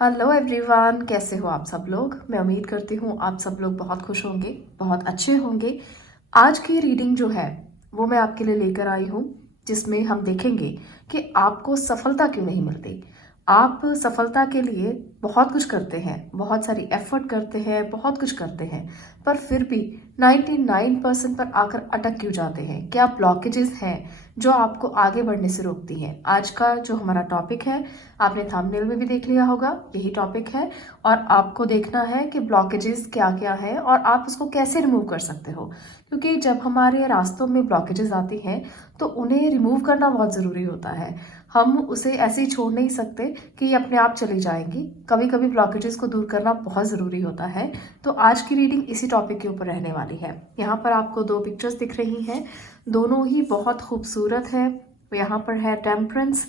Hello everyone, कैसे हो आप सब लोग। मैं उम्मीद करती हूँ आप सब लोग बहुत खुश होंगे, बहुत अच्छे होंगे। आज की रीडिंग जो है वो मैं आपके लिए लेकर आई हूँ, जिसमें हम देखेंगे कि आपको सफलता क्यों नहीं मिलती। आप सफलता के लिए बहुत कुछ करते हैं, बहुत सारी एफर्ट करते हैं, बहुत कुछ करते हैं, पर फिर भी 99% पर आकर अटक क्यों जाते हैं। क्या ब्लॉकेजेस हैं जो आपको आगे बढ़ने से रोकती हैं। आज का जो हमारा टॉपिक है, आपने थंबनेल में भी देख लिया होगा, यही टॉपिक है और आपको देखना है कि ब्लॉकेजेस क्या क्या है और आप उसको कैसे रिमूव कर सकते हो। क्योंकि जब हमारे रास्तों में ब्लॉकेजेस आती हैं तो उन्हें रिमूव करना बहुत ज़रूरी होता है। हम उसे ऐसे ही छोड़ नहीं सकते कि ये अपने आप चली जाएंगी। कभी कभी ब्लॉकेजेस को दूर करना बहुत ज़रूरी होता है। तो आज की रीडिंग इसी टॉपिक के ऊपर रहने वाली है। यहाँ पर आपको दो पिक्चर्स दिख रही हैं, दोनों ही बहुत खूबसूरत है। यहाँ पर है टेम्परेंस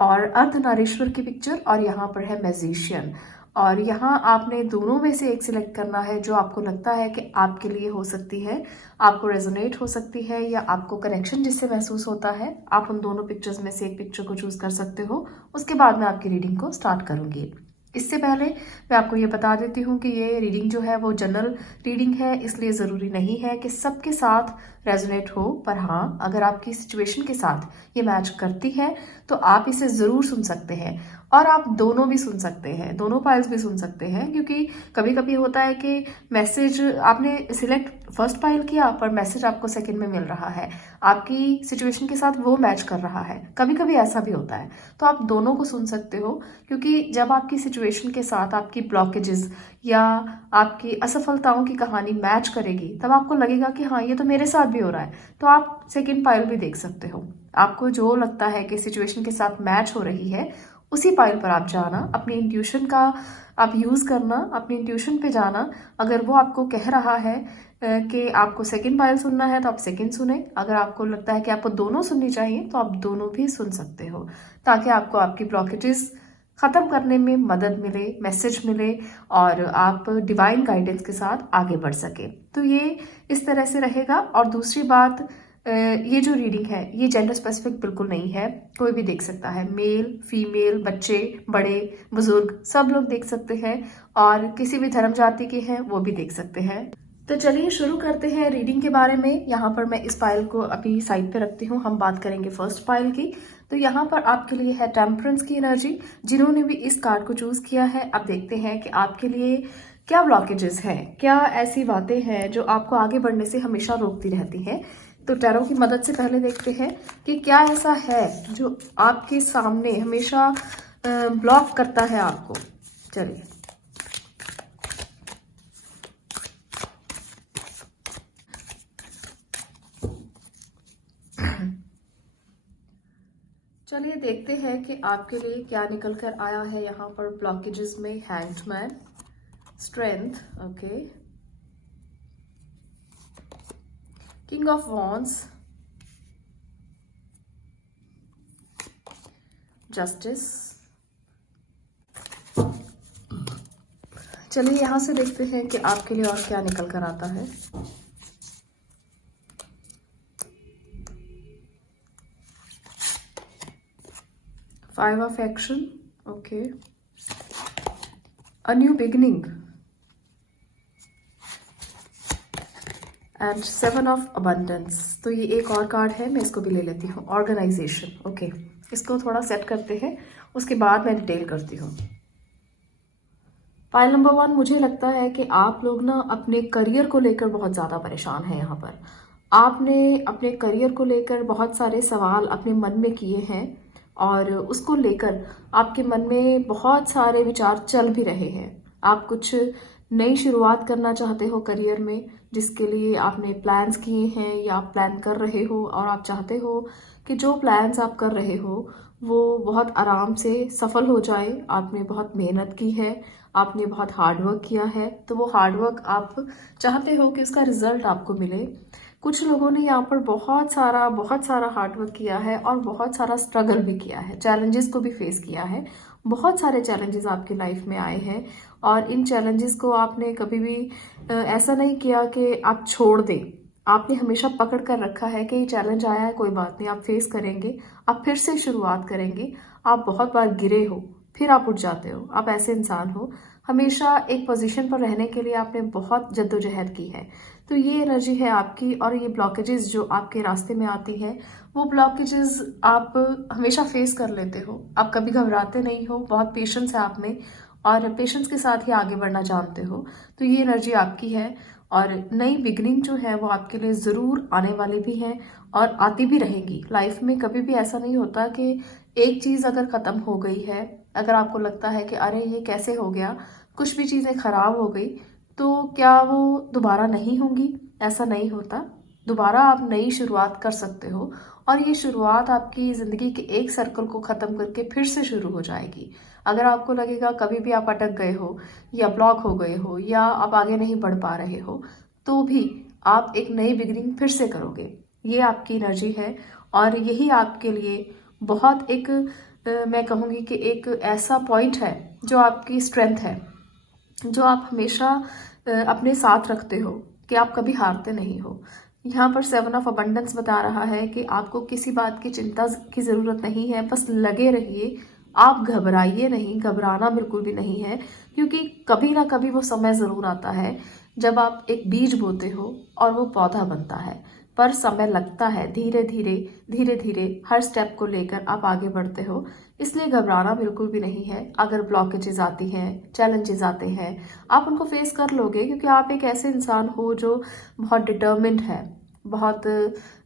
और अर्धनारीश्वर की पिक्चर और यहाँ पर है मैजिशियन। और यहाँ आपने दोनों में से एक सिलेक्ट करना है जो आपको लगता है कि आपके लिए हो सकती है, आपको रेजोनेट हो सकती है या आपको कनेक्शन जिससे महसूस होता है। आप उन दोनों पिक्चर्स में से एक पिक्चर को चूज कर सकते हो। उसके बाद मैं आपकी रीडिंग को स्टार्ट करूंगी। इससे पहले मैं आपको ये बता देती हूँ कि ये रीडिंग जो है वो जनरल रीडिंग है, इसलिए ज़रूरी नहीं है कि सबके साथ रेजोनेट हो। पर हाँ, अगर आपकी सिचुएशन के साथ ये मैच करती है तो आप इसे ज़रूर सुन सकते हैं। और आप दोनों भी सुन सकते हैं, दोनों फाइल्स भी सुन सकते हैं, क्योंकि कभी कभी होता है कि मैसेज आपने सिलेक्ट फर्स्ट फाइल किया पर मैसेज आपको सेकंड में मिल रहा है, आपकी सिचुएशन के साथ वो मैच कर रहा है। कभी कभी ऐसा भी होता है, तो आप दोनों को सुन सकते हो। क्योंकि जब आपकी सिचुएशन के साथ आपकी ब्लॉकेजेस या आपकी असफलताओं की कहानी मैच करेगी तब आपको लगेगा कि हाँ, ये तो मेरे साथ भी हो रहा है। तो आप सेकंड फाइल भी देख सकते हो। आपको जो लगता है कि सिचुएशन के साथ मैच हो रही है उसी फाइल पर आप जाना, अपनी इंट्यूशन का आप यूज़ करना, अपनी इंट्यूशन पे जाना। अगर वो आपको कह रहा है कि आपको सेकंड फाइल सुनना है तो आप सेकंड सुने। अगर आपको लगता है कि आपको दोनों सुननी चाहिए तो आप दोनों भी सुन सकते हो, ताकि आपको आपकी ब्लॉकेजेस ख़त्म करने में मदद मिले, मैसेज मिले और आप डिवाइन गाइडेंस के साथ आगे बढ़ सके। तो ये इस तरह से रहेगा। और दूसरी बात, ये जो रीडिंग है ये जेंडर स्पेसिफिक बिल्कुल नहीं है, कोई भी देख सकता है। मेल, फीमेल, बच्चे, बड़े, बुजुर्ग सब लोग देख सकते हैं और किसी भी धर्म जाति के हैं वो भी देख सकते हैं। तो चलिए शुरू करते हैं रीडिंग के बारे में। यहाँ पर मैं इस फाइल को अभी साइड पे रखती हूँ, हम बात करेंगे फर्स्ट फाइल की। तो यहाँ पर आपके लिए है टेम्परेंस की एनर्जी। जिन्होंने भी इस कार्ड को चूज किया है, अब देखते हैं कि आपके लिए क्या ब्लॉकेजेस हैं, क्या ऐसी बातें हैं जो आपको आगे बढ़ने से हमेशा रोकती रहती हैं। तो टैरो की मदद से पहले देखते हैं कि क्या ऐसा है जो आपके सामने हमेशा ब्लॉक करता है आपको। चलिए, चलिए देखते हैं कि आपके लिए क्या निकल कर आया है। यहाँ पर ब्लॉकेजेस में hanged man, strength, okay, king of wands, justice. चलिए यहाँ से देखते हैं कि आपके लिए और क्या निकल कर आता है। Five of action, okay, a new beginning and seven of abundance. तो ये एक और कार्ड है, मैं इसको भी ले लेती हूँ, ऑर्गेनाइजेशन, ओके। इसको थोड़ा सेट करते हैं, उसके बाद मैं डिटेल करती हूँ। फाइल नंबर 1, मुझे लगता है कि आप लोग ना अपने करियर को लेकर बहुत ज़्यादा परेशान हैं। यहाँ पर आपने अपने करियर को लेकर बहुत सारे सवाल अपने मन में किए हैं और उसको लेकर आपके मन में बहुत सारे विचार चल भी रहे हैं। आप कुछ नई शुरुआत करना चाहते हो करियर में, जिसके लिए आपने प्लान्स किए हैं या आप प्लान कर रहे हो और आप चाहते हो कि जो प्लान्स आप कर रहे हो वो बहुत आराम से सफल हो जाए। आपने बहुत मेहनत की है, आपने बहुत हार्ड वर्क किया है, तो वो हार्ड वर्क आप चाहते हो कि उसका रिजल्ट आपको मिले। कुछ लोगों ने यहाँ पर बहुत सारा हार्ड वर्क किया है और बहुत सारा स्ट्रगल भी किया है, चैलेंजेस को भी फेस किया है। बहुत सारे चैलेंजेस आपकी लाइफ में आए हैं और इन चैलेंजेस को आपने कभी भी ऐसा नहीं किया कि आप छोड़ दें। आपने हमेशा पकड़ कर रखा है कि ये चैलेंज आया है, कोई बात नहीं, आप फेस करेंगे, आप फिर से शुरुआत करेंगे। आप बहुत बार गिरे हो, फिर आप उठ जाते हो। आप ऐसे इंसान हो, हमेशा एक पोजीशन पर रहने के लिए आपने बहुत जद्दोजहद की है। तो ये एनर्जी है आपकी, और ये ब्लॉकेजेस जो आपके रास्ते में आती है, वो ब्लॉकेजेस आप हमेशा फेस कर लेते हो। आप कभी घबराते नहीं हो, बहुत पेशेंस है आप में, और पेशेंस के साथ ही आगे बढ़ना जानते हो। तो ये एनर्जी आपकी है, और नई बिगनिंग जो है वो आपके लिए ज़रूर आने वाली भी है और आती भी रहेंगी। लाइफ में कभी भी ऐसा नहीं होता कि एक चीज़ अगर ख़त्म हो गई है, अगर आपको लगता है कि अरे ये कैसे हो गया, कुछ भी चीज़ें ख़राब हो गई, तो क्या वो दोबारा नहीं होंगी? ऐसा नहीं होता। दोबारा आप नई शुरुआत कर सकते हो, और ये शुरुआत आपकी ज़िंदगी के एक सर्कल को ख़त्म करके फिर से शुरू हो जाएगी। अगर आपको लगेगा कभी भी आप अटक गए हो, या ब्लॉक हो गए हो, या आप आगे नहीं बढ़ पा रहे हो, तो भी आप एक नई बिगिनिंग फिर से करोगे। ये आपकी एनर्जी है, और यही आपके लिए बहुत एक मैं कहूँगी कि एक ऐसा पॉइंट है जो आपकी स्ट्रेंथ है, जो आप हमेशा अपने साथ रखते हो, कि आप कभी हारते नहीं हो। यहाँ पर 7 ऑफ अबंडेंस बता रहा है कि आपको किसी बात की चिंता की ज़रूरत नहीं है, बस लगे रहिए। आप घबराइए नहीं, घबराना बिल्कुल भी नहीं है, क्योंकि कभी ना कभी वो समय ज़रूर आता है जब आप एक बीज बोते हो और वो पौधा बनता है। पर समय लगता है, धीरे धीरे धीरे धीरे हर स्टेप को लेकर आप आगे बढ़ते हो। इसलिए घबराना बिल्कुल भी नहीं है। अगर ब्लॉकेजेस आती हैं, चैलेंजेस आते हैं, आप उनको फेस कर लोगे, क्योंकि आप एक ऐसे इंसान हो जो बहुत डिटर्मिन्ड है, बहुत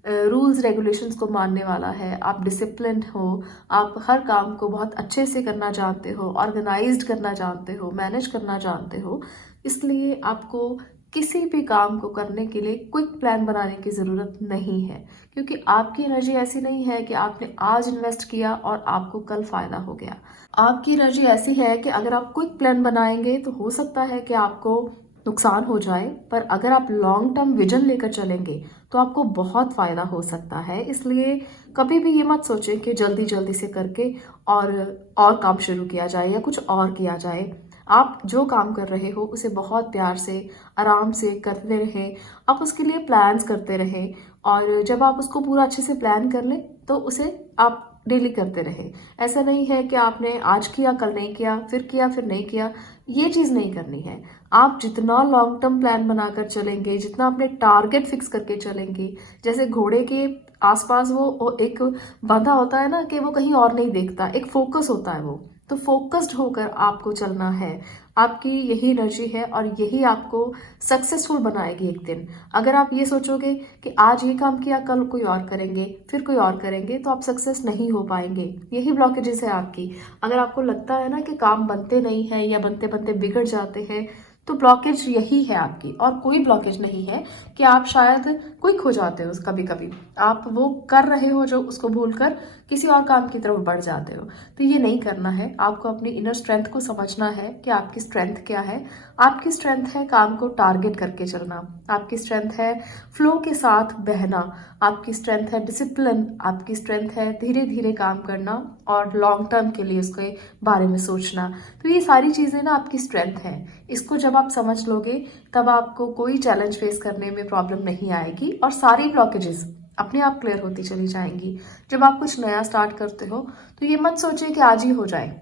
रूल्स रेगुलेशंस को मानने वाला है। आप डिसिप्लिन्ड हो, आप हर काम को बहुत अच्छे से करना जानते हो, ऑर्गेनाइज्ड करना जानते हो, मैनेज करना जानते हो। इसलिए आपको किसी भी काम को करने के लिए क्विक प्लान बनाने की ज़रूरत नहीं है, क्योंकि आपकी एनर्जी ऐसी नहीं है कि आपने आज इन्वेस्ट किया और आपको कल फ़ायदा हो गया। आपकी एनर्जी ऐसी है कि अगर आप क्विक प्लान बनाएंगे तो हो सकता है कि आपको नुकसान हो जाए, पर अगर आप लॉन्ग टर्म विजन लेकर चलेंगे तो आपको बहुत फ़ायदा हो सकता है। इसलिए कभी भी ये मत सोचें कि जल्दी जल्दी से करके और काम शुरू किया जाए या कुछ और किया जाए। आप जो काम कर रहे हो उसे बहुत प्यार से, आराम से करते रहें। आप उसके लिए प्लान्स करते रहें, और जब आप उसको पूरा अच्छे से प्लान कर लें तो उसे आप डेली करते रहें। ऐसा नहीं है कि आपने आज किया कल नहीं किया फिर नहीं किया। ये चीज़ नहीं करनी है। आप जितना लॉन्ग टर्म प्लान बनाकर चलेंगे, जितना अपने टारगेट फिक्स करके चलेंगे, जैसे घोड़े के आसपास वो एक बांधा होता है ना, कि वो कहीं और नहीं देखता, एक फोकस होता है वो। तो फोकस्ड होकर आपको चलना है। आपकी यही एनर्जी है, और यही आपको सक्सेसफुल बनाएगी एक दिन। अगर आप ये सोचोगे कि आज ये काम किया, कल कोई और करेंगे, फिर कोई और करेंगे, तो आप सक्सेस नहीं हो पाएंगे। यही ब्लॉकेजेस है आपकी। अगर आपको लगता है ना कि काम बनते नहीं हैं या बनते बनते बिगड़ जाते हैं, तो ब्लॉकेज यही है आपकी, और कोई ब्लॉकेज नहीं है कि आप शायद क्विक हो जाते हो। कभी कभी आप वो कर रहे हो जो उसको भूलकर किसी और काम की तरफ बढ़ जाते हो। तो ये नहीं करना है। आपको अपनी इनर स्ट्रेंथ को समझना है कि आपकी स्ट्रेंथ क्या है। आपकी स्ट्रेंथ है काम को टारगेट करके चलना। आपकी स्ट्रेंथ है फ्लो के साथ बहना। आपकी स्ट्रेंथ है डिसिप्लिन। आपकी स्ट्रेंथ है धीरे धीरे काम करना और लॉन्ग टर्म के लिए उसके बारे में सोचना। तो ये सारी चीज़ें ना आपकी स्ट्रेंथ है। इसको जब आप समझ लोगे, तब आपको कोई चैलेंज फेस करने में प्रॉब्लम नहीं आएगी, और सारी ब्लॉकेजेस अपने आप क्लियर होती चली जाएंगी। जब आप कुछ नया स्टार्ट करते हो तो ये मत सोचिए कि आज ही हो जाए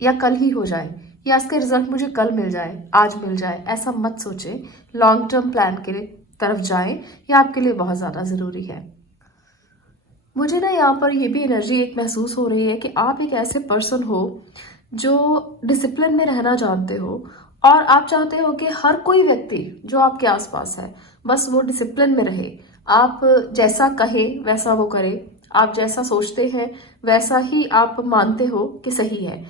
या कल ही हो जाए, या इसका रिजल्ट मुझे कल मिल जाए, आज मिल जाए। ऐसा मत सोचे। लॉन्ग टर्म प्लान के तरफ जाएं। ये आपके लिए बहुत ज़्यादा ज़रूरी है। मुझे ना यहाँ पर ये भी एनर्जी एक महसूस हो रही है कि आप एक ऐसे पर्सन हो जो डिसिप्लिन में रहना जानते हो, और आप चाहते हो कि हर कोई व्यक्ति जो आपके आसपास है बस वो डिसिप्लिन में रहे। आप जैसा कहे वैसा वो करे। आप जैसा सोचते हैं वैसा ही आप मानते हो कि सही है।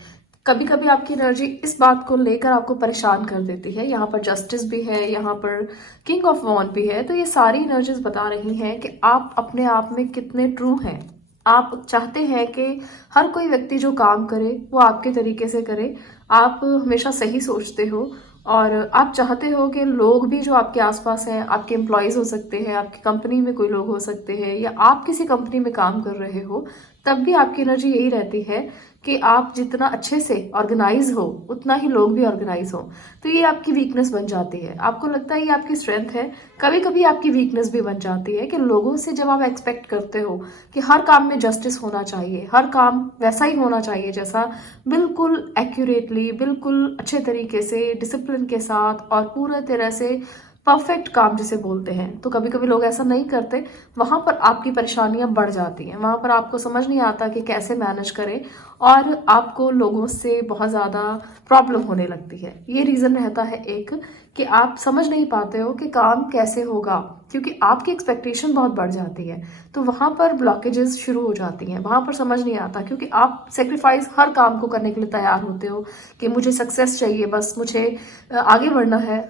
कभी कभी आपकी एनर्जी इस बात को लेकर आपको परेशान कर देती है। यहाँ पर जस्टिस भी है, यहाँ पर किंग ऑफ वॉन्ड भी है। तो ये सारी एनर्जीज बता रही हैं कि आप अपने आप में कितने ट्रू हैं। आप चाहते हैं कि हर कोई व्यक्ति जो काम करे वो आपके तरीके से करे। आप हमेशा सही सोचते हो, और आप चाहते हो कि लोग भी जो आपके आसपास हैं, आपके एम्प्लॉयज़ हो सकते हैं, आपकी कंपनी में कोई लोग हो सकते हैं, या आप किसी कंपनी में काम कर रहे हो, तब भी आपकी एनर्जी यही रहती है कि आप जितना अच्छे से ऑर्गेनाइज हो उतना ही लोग भी ऑर्गेनाइज हो। तो ये आपकी वीकनेस बन जाती है। आपको लगता है ये आपकी स्ट्रेंथ है, कभी कभी आपकी वीकनेस भी बन जाती है कि लोगों से जब आप एक्सपेक्ट करते हो कि हर काम में जस्टिस होना चाहिए, हर काम वैसा ही होना चाहिए जैसा, बिल्कुल एक्यूरेटली, बिल्कुल अच्छे तरीके से, डिसिप्लिन के साथ और पूरा तरह से परफेक्ट काम जिसे बोलते हैं, तो कभी कभी लोग ऐसा नहीं करते। वहां पर आपकी परेशानियां बढ़ जाती हैं, वहां पर आपको समझ नहीं आता कि कैसे मैनेज करें और आपको लोगों से बहुत ज़्यादा प्रॉब्लम होने लगती है। ये रीज़न रहता है एक कि आप समझ नहीं पाते हो कि काम कैसे होगा, क्योंकि आपकी एक्सपेक्टेशन बहुत बढ़ जाती है। तो वहाँ पर ब्लॉकेजेस शुरू हो जाती हैं, वहाँ पर समझ नहीं आता, क्योंकि आप सेक्रीफाइस हर काम को करने के लिए तैयार होते हो कि मुझे सक्सेस चाहिए, बस मुझे आगे बढ़ना है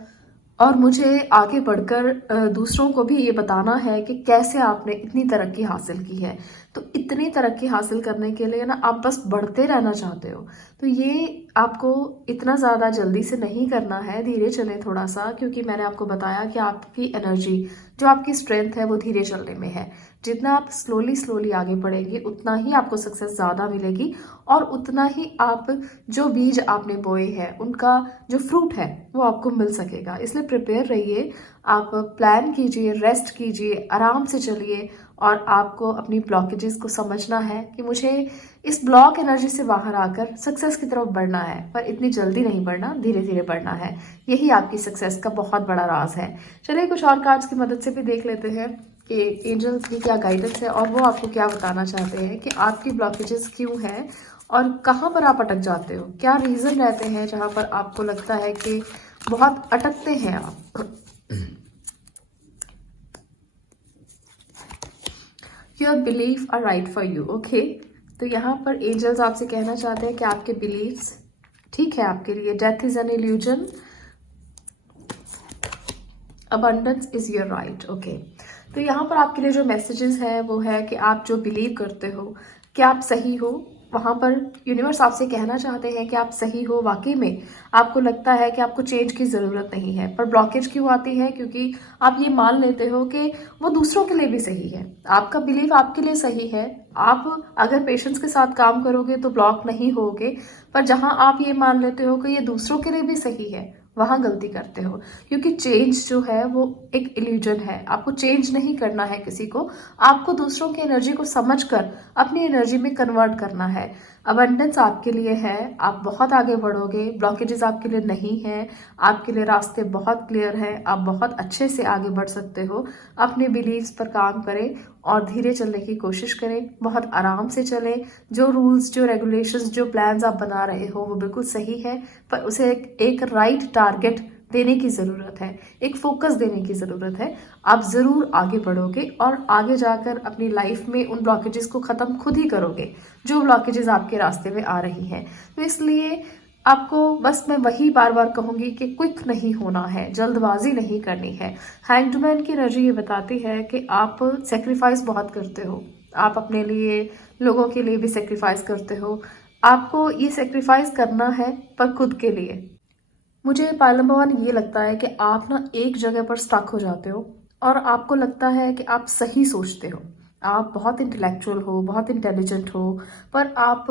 और मुझे आगे बढ़कर दूसरों को भी ये बताना है कि कैसे आपने इतनी तरक्की हासिल की है। तो इतनी तरक्की हासिल करने के लिए ना आप बस बढ़ते रहना चाहते हो। तो ये आपको इतना ज़्यादा जल्दी से नहीं करना है, धीरे चलें थोड़ा सा, क्योंकि मैंने आपको बताया कि आपकी एनर्जी, जो आपकी स्ट्रेंथ है, वो धीरे चलने में है। जितना आप स्लोली स्लोली आगे बढ़ेंगे उतना ही आपको सक्सेस ज़्यादा मिलेगी और उतना ही आप जो बीज आपने बोए हैं उनका जो फ्रूट है वो आपको मिल सकेगा। इसलिए प्रिपेयर रहिए, आप प्लान कीजिए, रेस्ट कीजिए, आराम से चलिए और आपको अपनी ब्लॉकेजेस को समझना है कि मुझे इस ब्लॉक एनर्जी से बाहर आकर सक्सेस की तरफ बढ़ना है, पर इतनी जल्दी नहीं बढ़ना, धीरे धीरे बढ़ना है। यही आपकी सक्सेस का बहुत बड़ा राज है। चलिए कुछ और कार्ड्स की मदद से भी देख लेते हैं कि एंजल्स की क्या गाइडेंस है और वो आपको क्या बताना चाहते हैं कि आपकी ब्लॉकेजेस क्यों हैं और कहाँ पर आप अटक जाते हो, क्या रीज़न रहते हैं जहाँ पर आपको लगता है कि बहुत अटकते हैं आप। Your belief are right for you, okay. तो यहाँ पर एंजल्स आपसे कहना चाहते हैं कि आपके बिलीव्स ठीक है आपके लिए। Death is an illusion, abundance is your right, okay. तो यहाँ पर आपके लिए जो मैसेजेस है वो है कि आप जो बिलीव करते हो कि आप सही हो, वहाँ पर यूनिवर्स आपसे कहना चाहते हैं कि आप सही हो, वाकई में आपको लगता है कि आपको चेंज की ज़रूरत नहीं है। पर ब्लॉकेज क्यों आती है? क्योंकि आप ये मान लेते हो कि वो दूसरों के लिए भी सही है, आपका बिलीव आपके लिए सही है। आप अगर पेशेंस के साथ काम करोगे तो ब्लॉक नहीं होगे, पर जहाँ आप ये मान लेते हो कि ये दूसरों के लिए भी सही है, वहाँ गलती करते हो। क्योंकि चेंज जो है वो एक इल्यूजन है, आपको चेंज नहीं करना है किसी को, आपको दूसरों की एनर्जी को समझकर अपनी एनर्जी में कन्वर्ट करना है। अबंडेंस आपके लिए है, आप बहुत आगे बढ़ोगे, ब्लॉकेजेस आपके लिए नहीं है, आपके लिए रास्ते बहुत क्लियर हैं, आप बहुत अच्छे से आगे बढ़ सकते हो। अपने बिलीव्स पर काम करें और धीरे चलने की कोशिश करें, बहुत आराम से चलें। जो रूल्स, जो रेगुलेशंस, जो प्लान्स आप बना रहे हो वो बिल्कुल सही है, पर उसे एक राइट टारगेट देने की ज़रूरत है, एक फोकस देने की ज़रूरत है। आप ज़रूर आगे बढ़ोगे और आगे जाकर अपनी लाइफ में उन ब्लॉकेजेस को ख़त्म खुद ही करोगे जो ब्लॉकेजेस आपके रास्ते में आ रही हैं। तो इसलिए आपको बस मैं वही बार बार कहूँगी कि क्विक नहीं होना है, जल्दबाजी नहीं करनी है। हैंग्ड मैन की एनर्जी ये बताती है कि आप सेक्रीफाइस बहुत करते हो, आप अपने लिए, लोगों के लिए भी सेक्रीफाइस करते हो। आपको ये सेक्रीफाइस करना है पर खुद के लिए। मुझे पाइल नंबर 1 ये लगता है कि आप ना एक जगह पर स्टक हो जाते हो और आपको लगता है कि आप सही सोचते हो, आप बहुत इंटेलेक्चुअल हो, बहुत इंटेलिजेंट हो, पर आप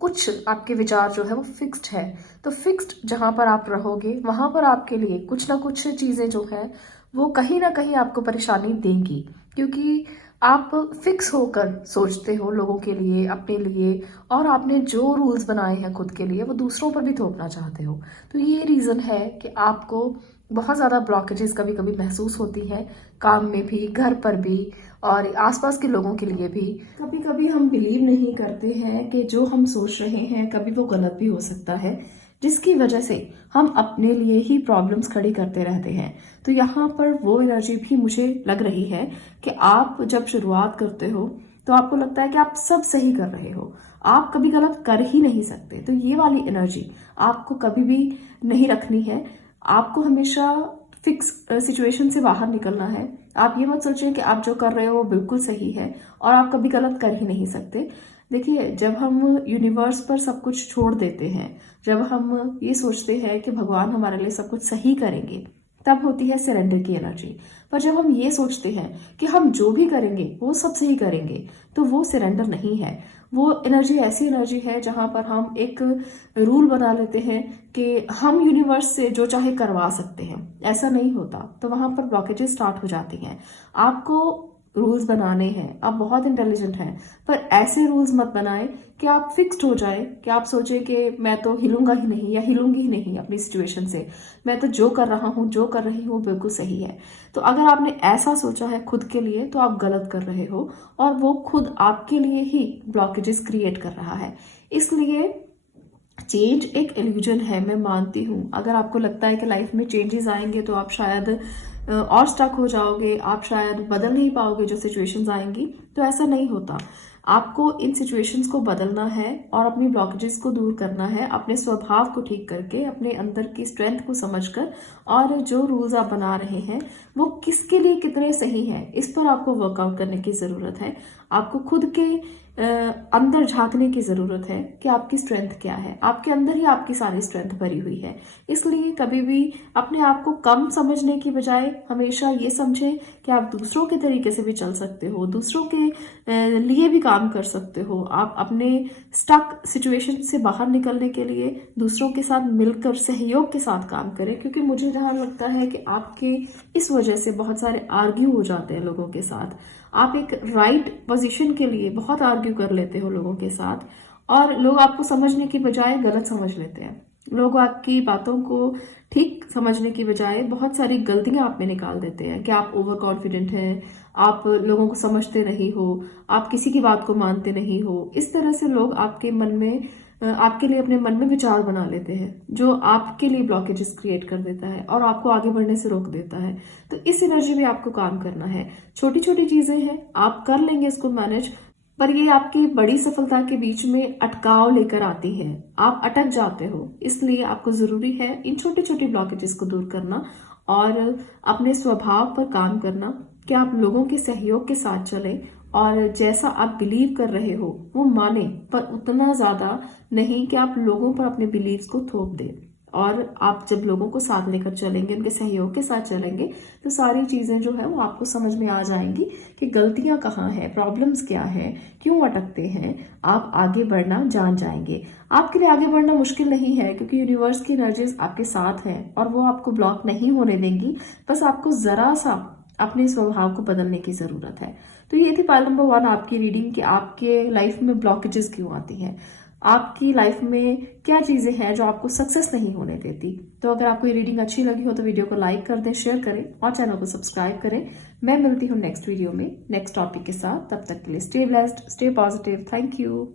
कुछ आपके विचार जो है वो फिक्स्ड है। तो फिक्स्ड जहाँ पर आप रहोगे वहाँ पर आपके लिए कुछ ना कुछ चीज़ें जो है वो कहीं ना कहीं आपको परेशानी देंगी, क्योंकि आप फिक्स होकर सोचते हो लोगों के लिए, अपने लिए, और आपने जो रूल्स बनाए हैं खुद के लिए वो दूसरों पर भी थोपना चाहते हो। तो ये रीज़न है कि आपको बहुत ज़्यादा ब्लॉकेजेस कभी कभी महसूस होती है, काम में भी, घर पर भी और आसपास के लोगों के लिए भी। कभी कभी हम बिलीव नहीं करते हैं कि जो हम सोच रहे हैं कभी वो गलत भी हो सकता है, जिसकी वजह से हम अपने लिए ही प्रॉब्लम्स खड़ी करते रहते हैं। तो यहाँ पर वो एनर्जी भी मुझे लग रही है कि आप जब शुरुआत करते हो तो आपको लगता है कि आप सब सही कर रहे हो, आप कभी गलत कर ही नहीं सकते। तो ये वाली एनर्जी आपको कभी भी नहीं रखनी है। आपको हमेशा फिक्स सिचुएशन से बाहर निकलना है। आप ये मत सोचें कि आप जो कर रहे हो वो बिल्कुल सही है और आप कभी गलत कर ही नहीं सकते। देखिए, जब हम यूनिवर्स पर सब कुछ छोड़ देते हैं, जब हम ये सोचते हैं कि भगवान हमारे लिए सब कुछ सही करेंगे, तब होती है सरेंडर की एनर्जी। पर जब हम ये सोचते हैं कि हम जो भी करेंगे वो सब सही करेंगे, तो वो सरेंडर नहीं है। वो एनर्जी ऐसी एनर्जी है जहां पर हम एक रूल बना लेते हैं कि हम यूनिवर्स से जो चाहे करवा सकते हैं। ऐसा नहीं होता, तो वहां पर ब्लॉकेजेस स्टार्ट हो जाती हैं। आपको रूल्स बनाने हैं, आप बहुत इंटेलिजेंट हैं, पर ऐसे रूल्स मत बनाएं कि आप फिक्स्ड हो जाए, कि आप सोचें कि मैं तो हिलूंगा ही नहीं या हिलूंगी ही नहीं अपनी सिचुएशन से, मैं तो जो कर रहा हूँ जो कर रही हूँ बिल्कुल सही है। तो अगर आपने ऐसा सोचा है खुद के लिए, तो आप गलत कर रहे हो, और वो खुद आपके लिए ही ब्लॉकेजेस क्रिएट कर रहा है। इसलिए चेंज एक इल्यूजन है, मैं मानती हूँ। अगर आपको लगता है कि लाइफ में चेंजेस आएंगे तो आप शायद और स्टक हो जाओगे, आप शायद बदल नहीं पाओगे जो सिचुएशंस आएंगी, तो ऐसा नहीं होता। आपको इन सिचुएशंस को बदलना है और अपनी ब्लॉकेजेस को दूर करना है, अपने स्वभाव को ठीक करके, अपने अंदर की स्ट्रेंथ को समझकर, और जो रूल्स आप बना रहे हैं वो किसके लिए कितने सही हैं, इस पर आपको वर्कआउट करने की ज़रूरत है। आपको खुद के अंदर झांकने की ज़रूरत है कि आपकी स्ट्रेंथ क्या है। आपके अंदर ही आपकी सारी स्ट्रेंथ भरी हुई है। इसलिए कभी भी अपने आप को कम समझने की बजाय हमेशा ये समझें कि आप दूसरों के तरीके से भी चल सकते हो, दूसरों के लिए भी काम कर सकते हो। आप अपने स्टक सिचुएशन से बाहर निकलने के लिए दूसरों के साथ मिलकर सहयोग के साथ काम करें, क्योंकि मुझे जहाँ लगता है कि आपके इस वजह से बहुत सारे आर्ग्यू हो जाते हैं लोगों के साथ। आप एक राइट पोजीशन के लिए बहुत आर्ग्यू कर लेते हो लोगों के साथ, और लोग आपको समझने की बजाय गलत समझ लेते हैं। लोग आपकी बातों को ठीक समझने की बजाय बहुत सारी गलतियां आप में निकाल देते हैं कि आप ओवर कॉन्फिडेंट हैं, आप लोगों को समझते नहीं हो, आप किसी की बात को मानते नहीं हो। इस तरह से लोग आपके मन में आपके लिए अपने मन में विचार बना लेते हैं, जो आपके लिए ब्लॉकेजेस क्रिएट कर देता है और आपको आगे बढ़ने से रोक देता है। तो इस एनर्जी में आपको काम करना है। छोटी छोटी चीजें हैं, आप कर लेंगे इसको मैनेज, पर ये आपकी बड़ी सफलता के बीच में अटकाव लेकर आती है। आप अटक जाते हो, इसलिए आपको जरूरी है इन छोटे छोटे ब्लॉकेजेस को दूर करना और अपने स्वभाव पर काम करना कि आप लोगों के सहयोग के साथ चलें, और जैसा आप बिलीव कर रहे हो वो माने, पर उतना ज्यादा नहीं कि आप लोगों पर अपने बिलीव्स को थोप दें। और आप जब लोगों को साथ लेकर चलेंगे, उनके सहयोग के साथ चलेंगे, तो सारी चीजें जो है वो आपको समझ में आ जाएंगी कि गलतियां कहाँ हैं, प्रॉब्लम्स क्या है, क्यों अटकते हैं। आप आगे बढ़ना जान जाएंगे। आपके लिए आगे बढ़ना मुश्किल नहीं है, क्योंकि यूनिवर्स की एनर्जीज आपके साथ है और वो आपको ब्लॉक नहीं होने देंगी। बस आपको जरा सा अपने स्वभाव को बदलने की जरूरत है। तो ये थी पाइल नंबर 1 आपकी रीडिंग कि आपके लाइफ में ब्लॉकेजेस क्यों आती हैं, आपकी लाइफ में क्या चीजें हैं जो आपको सक्सेस नहीं होने देती। तो अगर आपको ये रीडिंग अच्छी लगी हो तो वीडियो को लाइक कर दें, शेयर करें और चैनल को सब्सक्राइब करें। मैं मिलती हूँ नेक्स्ट वीडियो में नेक्स्ट टॉपिक के साथ। तब तक के लिए stay blessed, stay positive. Thank you.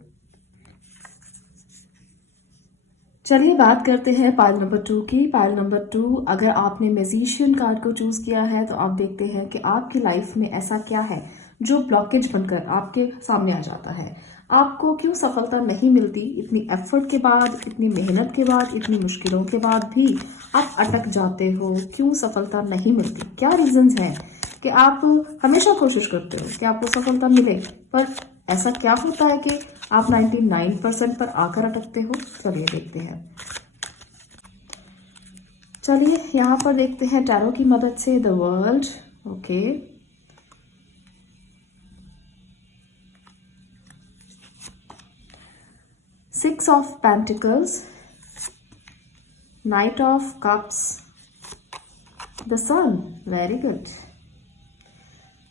चलिए बात करते हैं पाइल नंबर 2 की। पाइल नंबर 2, अगर आपने मैजिशियन कार्ड को चूज किया है तो आप देखते हैं कि आपकी लाइफ में ऐसा क्या है जो ब्लॉकेज बनकर आपके सामने आ जाता है। आपको क्यों सफलता नहीं मिलती, इतनी एफर्ट के बाद, इतनी मेहनत के बाद, इतनी मुश्किलों के बाद भी आप अटक जाते हो। क्यों सफलता नहीं मिलती, क्या रीजंस हैं कि आप हमेशा कोशिश करते हो कि आपको सफलता मिले, पर ऐसा क्या होता है कि आप 99% पर आकर अटकते हो। चलिए देखते हैं। चलिए यहाँ पर देखते हैं टैरो की मदद से the world. Okay, Six of Pentacles, Knight of Cups, the Sun, very good।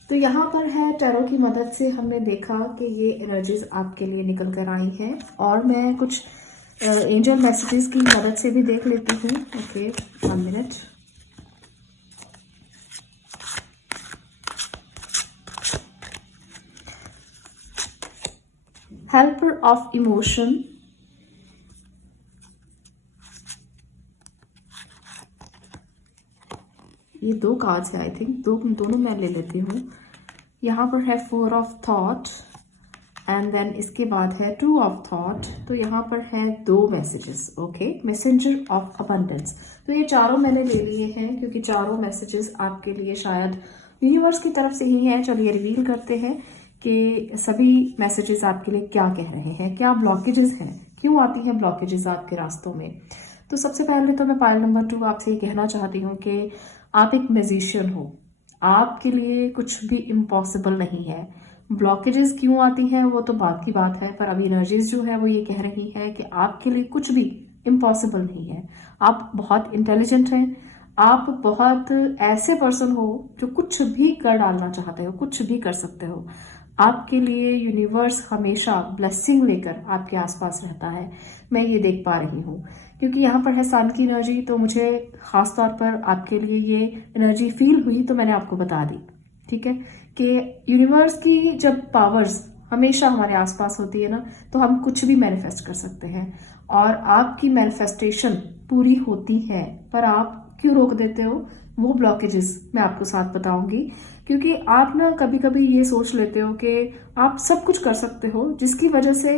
तो यहाँ पर है टैरो की मदद से हमने देखा कि ये एनर्जीज आपके लिए निकल कर आई हैं, और मैं कुछ एंजल मैसेजेस की मदद से भी देख लेती हूँ। Okay, 1 minute. Helper of emotion, ये 2 कार्ड्स है, आई थिंक दोनों मैं ले लेती हूँ। यहाँ पर है 4 ऑफ थॉट एंड देन इसके बाद है 2 ऑफ थॉट। तो यहाँ पर है 2 messages. Okay, messenger of abundance. तो ये चारों मैंने ले लिए हैं क्योंकि चारों मैसेजेस आपके लिए शायद यूनिवर्स की तरफ से ही हैं। चलिए रिवील करते हैं कि सभी मैसेजेस आपके लिए क्या कह रहे हैं, क्या ब्लॉकेजेस हैं, क्यों आती हैं ब्लॉकेजेस आपके रास्तों में। तो सबसे पहले तो मैं पाइल नंबर 2 आपसे ये कहना चाहती हूँ कि आप एक मैजिशियन हो, आपके लिए कुछ भी इम्पॉसिबल नहीं है। ब्लॉकेजेस क्यों आती हैं वो तो बात की बात है, पर अभी एनर्जीज जो है वो ये कह रही है कि आपके लिए कुछ भी इम्पॉसिबल नहीं है। आप बहुत इंटेलिजेंट हैं, आप बहुत ऐसे पर्सन हो जो कुछ भी कर डालना चाहते हो, कुछ भी कर सकते हो। आपके लिए यूनिवर्स हमेशा ब्लेसिंग लेकर आपके आसपास रहता है, मैं ये देख पा रही हूँ। क्योंकि यहाँ पर है सन की एनर्जी, तो मुझे खास तौर पर आपके लिए ये एनर्जी फील हुई तो मैंने आपको बता दी। ठीक है कि यूनिवर्स की जब पावर्स हमेशा हमारे आसपास होती है ना, तो हम कुछ भी मैनिफेस्ट कर सकते हैं और आपकी मैनिफेस्टेशन पूरी होती है। पर आप क्यों रोक देते हो, वो ब्लॉकेजेस मैं आपको साथ बताऊंगी। क्योंकि आप ना कभी कभी ये सोच लेते हो कि आप सब कुछ कर सकते हो, जिसकी वजह से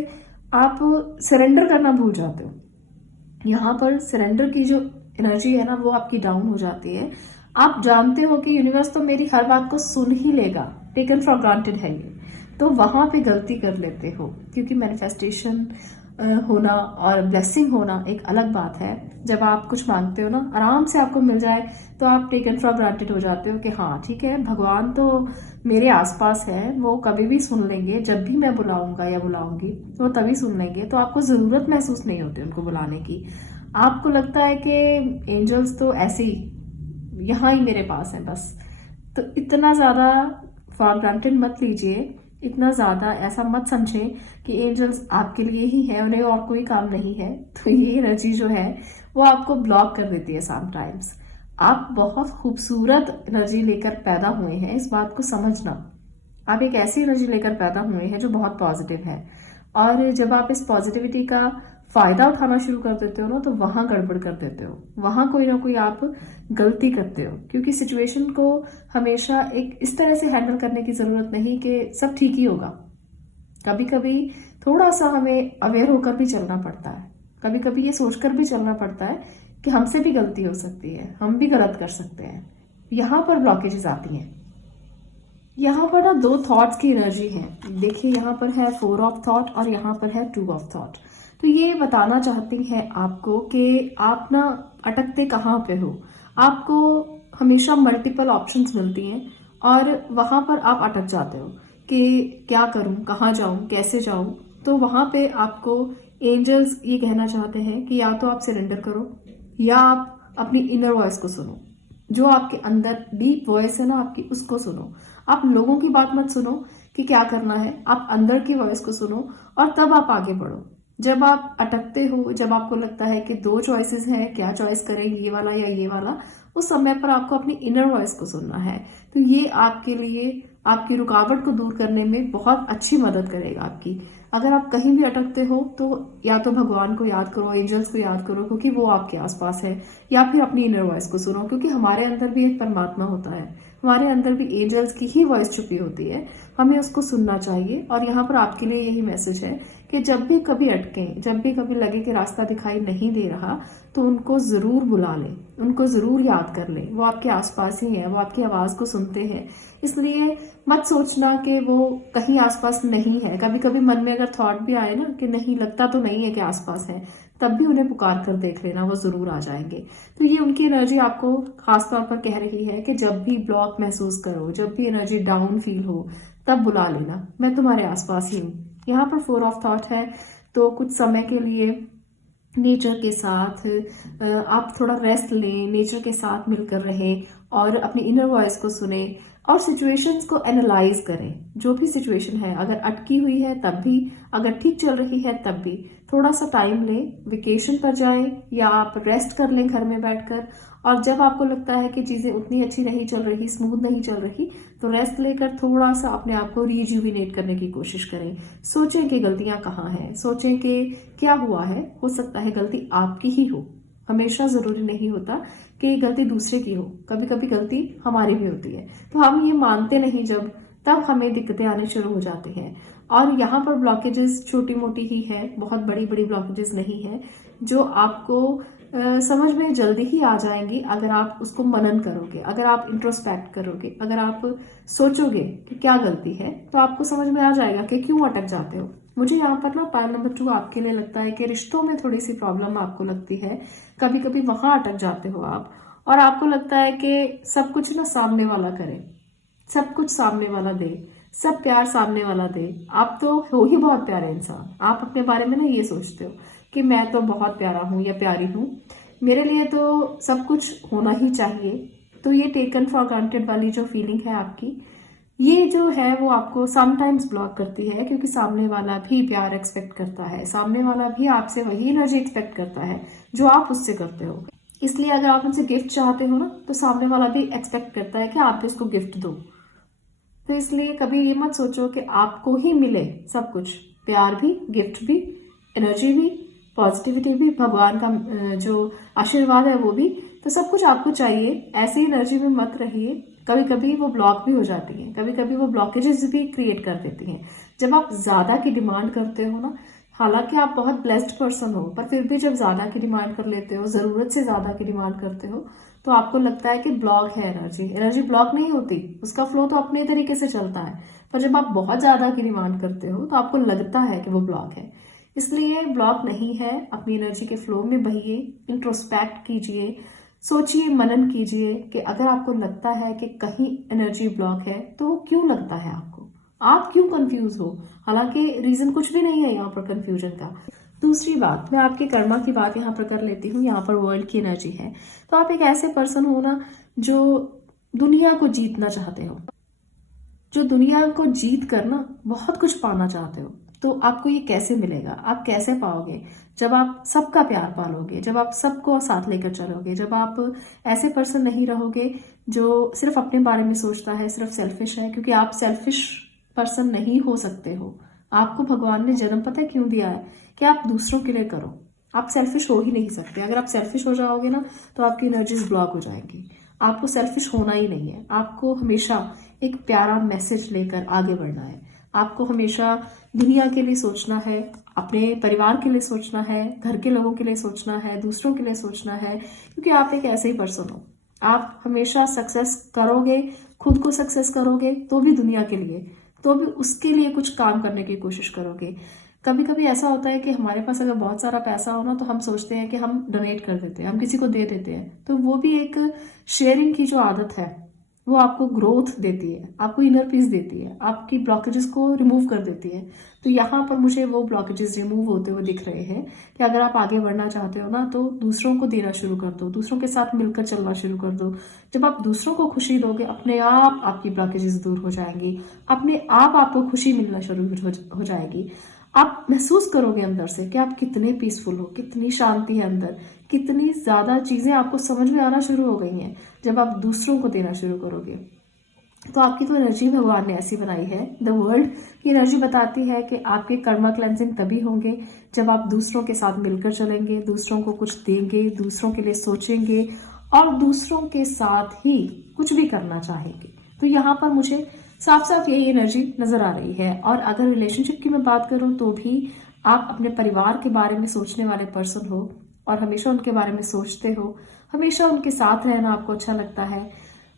आप सरेंडर करना भूल जाते हो। यहाँ पर सरेंडर की जो एनर्जी है ना वो आपकी डाउन हो जाती है। आप जानते हो कि यूनिवर्स तो मेरी हर बात को सुन ही लेगा, टेकन फॉर ग्रांटेड है ये, तो वहां पे गलती कर लेते हो। क्योंकि मैनिफेस्टेशन होना और ब्लेसिंग होना एक अलग बात है। जब आप कुछ मांगते हो ना, आराम से आपको मिल जाए, तो आप टेकन फॉर ग्रांटेड हो जाते हो कि हाँ ठीक है, भगवान तो मेरे आसपास है, वो कभी भी सुन लेंगे, जब भी मैं बुलाऊंगा या बुलाऊंगी वो तभी सुन लेंगे। तो आपको जरूरत महसूस नहीं होती उनको बुलाने की। आपको लगता है कि एंजल्स तो ऐसे ही यहाँ ही मेरे पास है बस। तो इतना ज्यादा फॉर ग्रांटेड मत लीजिए, इतना ज्यादा ऐसा मत समझें कि एंजल्स आपके लिए ही है, उन्हें और कोई काम नहीं है। तो ये एनर्जी जो है वो आपको ब्लॉक कर देती है समटाइम्स। आप बहुत खूबसूरत एनर्जी लेकर पैदा हुए हैं, इस बात को समझना। आप एक ऐसी एनर्जी लेकर पैदा हुए हैं जो बहुत पॉजिटिव है, और जब आप इस पॉजिटिविटी का फायदा उठाना शुरू कर देते हो ना, तो वहां गड़बड़ कर देते हो, वहां कोई ना कोई आप गलती करते हो। क्योंकि सिचुएशन को हमेशा एक इस तरह से हैंडल करने की जरूरत नहीं कि सब ठीक ही होगा। कभी कभी थोड़ा सा हमें अवेयर होकर भी चलना पड़ता है, कभी कभी ये सोचकर भी चलना पड़ता है कि हमसे भी गलती हो सकती है, हम भी गलत कर सकते हैं। यहाँ पर ब्लॉकेजेस आती हैं। यहाँ पर ना दो थॉट्स की एनर्जी है। देखिए यहाँ पर है 4 ऑफ थॉट और यहाँ पर है 2 ऑफ थॉट। तो ये बताना चाहती है आपको कि आप ना अटकते कहाँ पे हो। आपको हमेशा मल्टीपल ऑप्शंस मिलती हैं और वहां पर आप अटक जाते हो कि क्या करूं, कहाँ जाऊं, कैसे जाऊं। तो वहां पे आपको एंजल्स ये कहना चाहते हैं कि या तो आप सरेंडर करो, या आप अपनी इनर वॉइस को सुनो। जो आपके अंदर डीप वॉइस है ना आपकी, उसको सुनो। आप लोगों की बात मत सुनो कि क्या करना है, आप अंदर की वॉइस को सुनो और तब आप आगे बढ़ो। जब आप अटकते हो, जब आपको लगता है कि 2 चॉइसेस हैं, क्या चॉइस करें, ये वाला या ये वाला, उस समय पर आपको अपनी इनर वॉइस को सुनना है। तो ये आपके लिए आपकी रुकावट को दूर करने में बहुत अच्छी मदद करेगा आपकी। अगर आप कहीं भी अटकते हो तो या तो भगवान को याद करो, एंजल्स को याद करो, क्योंकि वो आपके आसपास है, या फिर अपनी इनर वॉइस को सुनो, क्योंकि हमारे अंदर भी एक परमात्मा होता है, हमारे अंदर भी एंजल्स की ही वॉइस छुपी होती है, हमें उसको सुनना चाहिए। और यहाँ पर आपके लिए यही मैसेज है कि जब भी कभी अटकें, जब भी कभी लगे कि रास्ता दिखाई नहीं दे रहा, तो उनको जरूर बुला लें, उनको जरूर याद कर लें। वो आपके आसपास ही है, वो आपकी आवाज को सुनते हैं। इसलिए मत सोचना कि वो कहीं आसपास नहीं है। कभी कभी मन में अगर थॉट भी आए ना कि नहीं, लगता तो नहीं है कि आसपास है, तब भी उन्हें पुकार कर देख लेना, वो जरूर आ जाएंगे। तो ये उनकी एनर्जी आपको खास तौर पर कह रही है कि जब भी ब्लॉक महसूस करो, जब भी एनर्जी डाउन फील हो, तब बुला लेना, मैं तुम्हारे आसपास ही हूँ। यहाँ पर 4 ऑफ थॉट है, तो कुछ समय के लिए नेचर के साथ आप थोड़ा रेस्ट लें, नेचर के साथ मिलकर रहें और अपनी इनर वॉइस को सुने और सिचुएशंस को एनालाइज करें। जो भी सिचुएशन है, अगर अटकी हुई है तब भी, अगर ठीक चल रही है तब भी, थोड़ा सा टाइम लें, वेकेशन पर जाएं या आप रेस्ट कर लें घर में बैठकर। और जब आपको लगता है कि चीजें उतनी अच्छी नहीं चल रही, स्मूथ नहीं चल रही, तो रेस्ट लेकर थोड़ा सा अपने आप को रिजुविनेट करने की कोशिश करें। सोचें कि गलतियां कहाँ हैं, सोचें कि क्या हुआ है। हो सकता है गलती आपकी ही हो, हमेशा जरूरी नहीं होता कि गलती दूसरे की हो, कभी कभी गलती हमारी भी होती है। तो हम ये मानते नहीं जब, तब हमें दिक्कतें आने शुरू हो जाती हैं। और यहाँ पर ब्लॉकेजेस छोटी मोटी ही है, बहुत बड़ी बड़ी ब्लॉकेजेस नहीं है, जो आपको समझ में जल्दी ही आ जाएंगी अगर आप उसको मनन करोगे, अगर आप इंट्रोस्पेक्ट करोगे, अगर आप सोचोगे कि क्या गलती है, तो आपको समझ में आ जाएगा कि क्यों अटक जाते हो। मुझे यहाँ पर ना पाइल नंबर 2 आपके लिए लगता है कि रिश्तों में थोड़ी सी प्रॉब्लम आपको लगती है, कभी कभी वहां अटक जाते हो आप। और आपको लगता है कि सब कुछ ना सामने वाला करे, सब कुछ सामने वाला दे, सब प्यार सामने वाला दे। आप तो हो ही बहुत प्यारे इंसान। आप अपने बारे में ना ये सोचते हो कि मैं तो बहुत प्यारा हूँ या प्यारी हूँ, मेरे लिए तो सब कुछ होना ही चाहिए। तो ये टेकन फॉर ग्रांटेड वाली जो फीलिंग है आपकी, ये जो है वो आपको समटाइम्स ब्लॉक करती है, क्योंकि सामने वाला भी प्यार एक्सपेक्ट करता है, सामने वाला भी आपसे वही एनर्जी एक्सपेक्ट करता है जो आप उससे करते हो। इसलिए अगर आप उनसे गिफ्ट चाहते हो ना, तो सामने वाला भी एक्सपेक्ट करता है कि आप भी उसको गिफ्ट दो। तो इसलिए कभी ये मत सोचो कि आपको ही मिले सब कुछ, प्यार भी, गिफ्ट भी, एनर्जी भी, पॉजिटिविटी भी, भगवान का जो आशीर्वाद है वो भी। तो सब कुछ आपको चाहिए। ऐसी एनर्जी में मत रहिए। कभी कभी वो ब्लॉक भी हो जाती हैं, कभी कभी वो ब्लॉकेजेस भी क्रिएट कर देती हैं जब आप ज़्यादा की डिमांड करते हो ना। हालांकि आप बहुत ब्लेस्ड पर्सन हो, पर फिर भी जब ज़्यादा की डिमांड कर लेते हो, ज़रूरत से ज़्यादा की डिमांड करते हो, तो आपको लगता है कि ब्लॉक है एनर्जी। एनर्जी ब्लॉक नहीं होती, उसका फ्लो तो अपने तरीके से चलता है। पर जब आप बहुत ज़्यादा की डिमांड करते हो तो आपको लगता है कि वो ब्लॉक है। इसलिए ब्लॉक नहीं है। अपनी एनर्जी के फ्लो में बहिए, इंट्रोस्पेक्ट कीजिए, सोचिए, मनन कीजिए कि अगर आपको लगता है कि कहीं एनर्जी ब्लॉक है तो वो क्यों लगता है आपको, आप क्यों कंफ्यूज हो। हालांकि रीजन कुछ भी नहीं है यहाँ पर कंफ्यूजन का। दूसरी बात, मैं आपके कर्मा की बात यहाँ पर कर लेती हूँ। यहाँ पर वर्ल्ड की एनर्जी है, तो आप एक ऐसे पर्सन हो ना जो दुनिया को जीतना चाहते हो, जो दुनिया को जीत कर ना बहुत कुछ पाना चाहते हो। तो आपको ये कैसे मिलेगा, आप कैसे पाओगे? जब आप सबका प्यार पालोगे, जब आप सबको साथ लेकर चलोगे, जब आप ऐसे पर्सन नहीं रहोगे जो सिर्फ अपने बारे में सोचता है, सिर्फ सेल्फिश है। क्योंकि आप सेल्फिश पर्सन नहीं हो सकते हो। आपको भगवान ने जन्म पता है क्यों दिया है? कि आप दूसरों के लिए करो। आप सेल्फिश हो ही नहीं सकते। अगर आप सेल्फिश हो जाओगे ना तो आपकी एनर्जीज ब्लॉक हो जाएंगी। आपको सेल्फिश होना ही नहीं है। आपको हमेशा एक प्यारा मैसेज लेकर आगे बढ़ना है। आपको हमेशा दुनिया के लिए सोचना है, अपने परिवार के लिए सोचना है, घर के लोगों के लिए सोचना है, दूसरों के लिए सोचना है। क्योंकि आप एक ऐसे ही पर्सन हो। आप हमेशा सक्सेस करोगे, खुद को सक्सेस करोगे तो भी दुनिया के लिए, तो भी उसके लिए कुछ काम करने की कोशिश करोगे। कभी कभी ऐसा होता है कि हमारे पास अगर बहुत सारा पैसा हो ना तो हम सोचते हैं कि हम डोनेट कर देते हैं, हम किसी को दे देते हैं। तो वो भी एक शेयरिंग की जो आदत है वो आपको ग्रोथ देती है, आपको इनर पीस देती है, आपकी ब्लॉकेजेस को रिमूव कर देती है। तो यहाँ पर मुझे वो ब्लॉकेजेस रिमूव होते हुए दिख रहे हैं कि अगर आप आगे बढ़ना चाहते हो ना तो दूसरों को देना शुरू कर दो, दूसरों के साथ मिलकर चलना शुरू कर दो। जब आप दूसरों को खुशी दोगे, अपने आप आपकी ब्लॉकेजेस दूर हो जाएंगी, अपने आप आपको खुशी मिलना शुरू हो जाएगी। आप महसूस करोगे अंदर से कि आप कितने पीसफुल हो, कितनी शांति है अंदर, कितनी ज्यादा चीजें आपको समझ में आना शुरू हो गई हैं जब आप दूसरों को देना शुरू करोगे। तो आपकी तो एनर्जी भगवान ने ऐसी बनाई है। द वर्ल्ड की एनर्जी बताती है कि आपके कर्मा क्लेंजिंग तभी होंगे जब आप दूसरों के साथ मिलकर चलेंगे, दूसरों को कुछ देंगे, दूसरों के लिए सोचेंगे और दूसरों के साथ ही कुछ भी करना चाहेंगे। तो यहाँ पर मुझे साफ साफ यही एनर्जी नजर आ रही है। और अगर रिलेशनशिप की मैं बात करूं तो भी आप अपने परिवार के बारे में सोचने वाले पर्सन हो और हमेशा उनके बारे में सोचते हो, हमेशा उनके साथ रहना आपको अच्छा लगता है।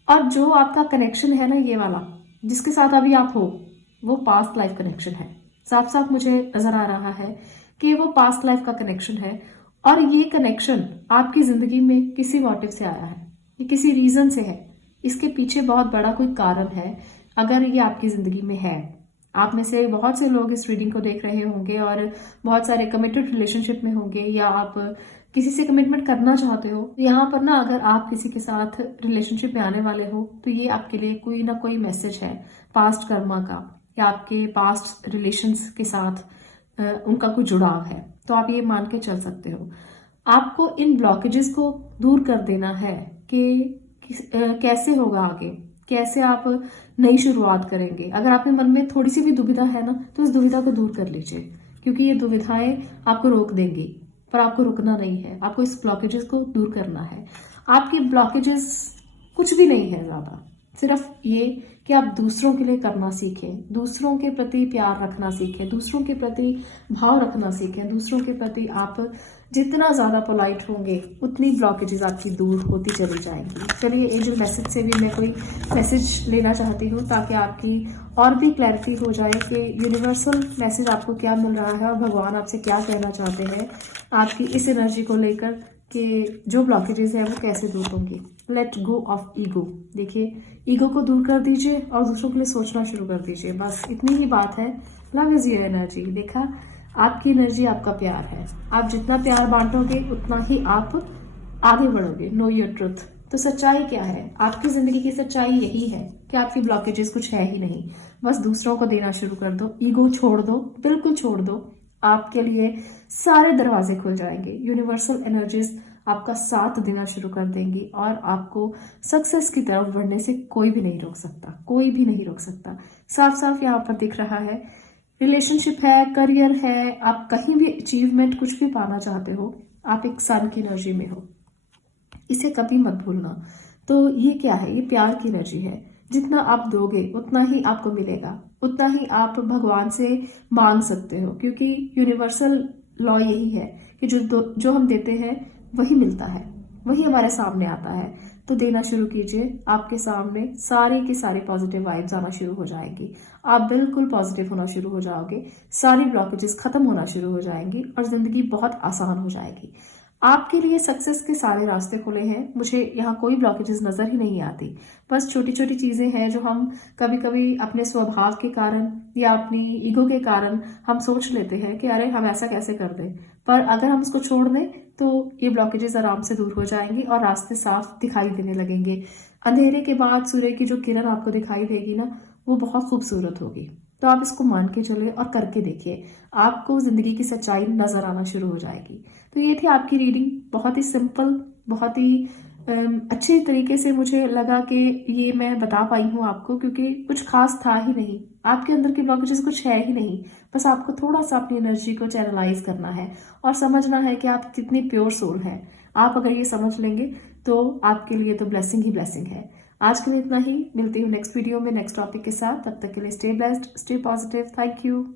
और जो आपका कनेक्शन है ना ये वाला, जिसके साथ अभी आप हो, वो पास्ट लाइफ कनेक्शन है। साफ साफ मुझे नजर आ रहा है कि वो पास्ट लाइफ का कनेक्शन है। और ये कनेक्शन आपकी जिंदगी में किसी मोटिव से आया है, ये किसी रीजन से है। इसके पीछे बहुत बड़ा कोई कारण है। अगर ये आपकी जिंदगी में है, आप में से बहुत से लोग इस रीडिंग को देख रहे होंगे और बहुत सारे कमिटेड रिलेशनशिप में होंगे या आप किसी से कमिटमेंट करना चाहते हो। यहाँ पर ना अगर आप किसी के साथ रिलेशनशिप में आने वाले हो तो ये आपके लिए कोई ना कोई मैसेज है पास्ट कर्मा का, या आपके पास्ट रिलेशंस के साथ उनका कोई जुड़ाव है। तो आप ये मान के चल सकते हो। आपको इन ब्लॉकेजेस को दूर कर देना है कि कैसे होगा आगे, कैसे आप नई शुरुआत करेंगे। अगर आपके मन में थोड़ी सी भी दुविधा है ना तो इस दुविधा को दूर कर लीजिए, क्योंकि ये दुविधाएं आपको रोक देंगी। पर आपको रुकना नहीं है, आपको इस ब्लॉकेजेस को दूर करना है। आपकी ब्लॉकेजेस कुछ भी नहीं है ज्यादा, सिर्फ ये कि आप दूसरों के लिए करना सीखें, दूसरों के प्रति प्यार रखना सीखें, दूसरों के प्रति भाव रखना सीखें। दूसरों के प्रति आप जितना ज़्यादा पोलाइट होंगे उतनी ब्लॉकेजेस आपकी दूर होती चली जाएंगी। चलिए एंजल मैसेज से भी मैं कोई मैसेज लेना चाहती हूँ ताकि आपकी और भी क्लैरिटी हो जाए कि यूनिवर्सल मैसेज आपको क्या मिल रहा है और भगवान आपसे क्या कहना चाहते हैं आपकी इस एनर्जी को लेकर। कि जो ब्लॉकेजेस हैं वो कैसे दूर होंगी। Let go of ego. देखिए, ईगो को दूर कर दीजिए और दूसरों के लिए सोचना शुरू कर दीजिए। बस इतनी ही बात है। Love is your energy. देखा, आपकी एनर्जी आपका प्यार है। आप जितना प्यार बांटोगे उतना ही आप आगे बढ़ोगे। Know your truth. तो सच्चाई क्या है? आपकी जिंदगी की सच्चाई यही है कि आपकी ब्लॉकेजेस कुछ है ही नहीं। बस दूसरों को देना शुरू कर दो। ईगो छोड़ दो, बिल्कुल छोड़ दो। आपके लिए सारे दरवाजे खुल जाएंगे। यूनिवर्सल एनर्जीज आपका साथ देना शुरू कर देंगी और आपको सक्सेस की तरफ बढ़ने से कोई भी नहीं रोक सकता। कोई भी नहीं रोक सकता। साफ साफ यहाँ पर दिख रहा है। रिलेशनशिप है, करियर है, आप कहीं भी अचीवमेंट कुछ भी पाना चाहते हो, आप एक सन की एनर्जी में हो। इसे कभी मत भूलना। तो ये क्या है? ये प्यार की एनर्जी है। जितना आप दोगे उतना ही आपको मिलेगा, उतना ही आप भगवान से मांग सकते हो, क्योंकि यूनिवर्सल लॉ यही है कि जो हम देते हैं वही मिलता है, वही हमारे सामने आता है। तो देना शुरू कीजिए। आपके सामने सारे के सारे पॉजिटिव वाइब्स आना शुरू हो जाएंगी। आप बिल्कुल पॉजिटिव होना शुरू हो जाओगे। सारी ब्लॉकेजेस खत्म होना शुरू हो जाएंगी और जिंदगी बहुत आसान हो जाएगी। आपके लिए सक्सेस के सारे रास्ते खुले हैं। मुझे यहाँ कोई ब्लॉकेजेस नजर ही नहीं आती। बस छोटी छोटी चीजें हैं जो हम कभी कभी अपने स्वभाव के कारण या अपनी ईगो के कारण हम सोच लेते हैं कि अरे हम ऐसा कैसे कर दें। पर अगर हम उसको छोड़ दें तो ये ब्लॉकेजेस आराम से दूर हो जाएंगी और रास्ते साफ दिखाई देने लगेंगे। अंधेरे के बाद सूर्य की जो किरण आपको दिखाई देगी ना, वो बहुत खूबसूरत होगी। तो आप इसको मान के चले और करके देखिए। आपको जिंदगी की सच्चाई नजर आना शुरू हो जाएगी। तो ये थी आपकी रीडिंग। बहुत ही सिंपल, बहुत ही अच्छे तरीके से मुझे लगा कि ये मैं बता पाई हूँ आपको, क्योंकि कुछ खास था ही नहीं। आपके अंदर की ब्लॉकेजेस कुछ है ही नहीं। बस आपको थोड़ा सा अपनी एनर्जी को चैनलाइज करना है और समझना है कि आप कितनी प्योर सोल है। आप अगर ये समझ लेंगे तो आपके लिए तो ब्लेसिंग ही ब्लेसिंग है। आज के लिए इतना ही। मिलती हूँ नेक्स्ट वीडियो में नेक्स्ट टॉपिक के साथ। तब तक के लिए stay blessed, stay positive. Thank you.